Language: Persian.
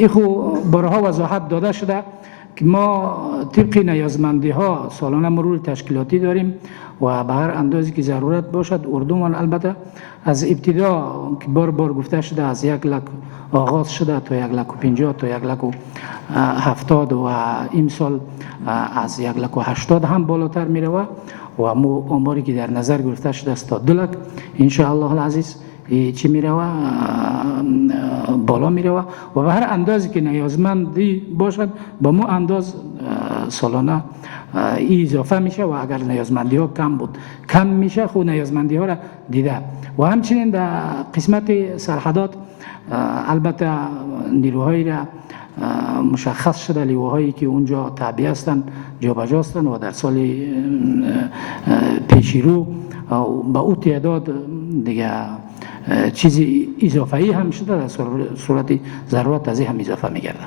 این بارها وضاحت داده شده که ما طبق نیازمندی ها سالانه مرور تشکیلاتی داریم و به هر اندازی که ضرورت باشد اردومان البته از ابتدا که بار گفته شده از 1 لک آغاز شده تا 1,50,000 تا 1,70,000 و امسال از 1,80,000 هم بالاتر می رود و آماری که در نظر گرفته شده است تا 2 لک ان شاء الله العزیز چی می رود بالا می رود و به هر اندازی که نیازمندی باشد با مو انداز سالانه اضافه میشه و اگر نیازمندی ها کم میشه خود نیازمندی ها را دیده و همچنین در قسمت سرحدات البته نیروهایی را مشخص شده لیواهایی که اونجا تعبیه هستند جابجا هستند و در سال پیش رو با او تعداد دیگه چیزی اضافه‌ای هم شده در صورت ضرورت از هم اضافه می‌گرده.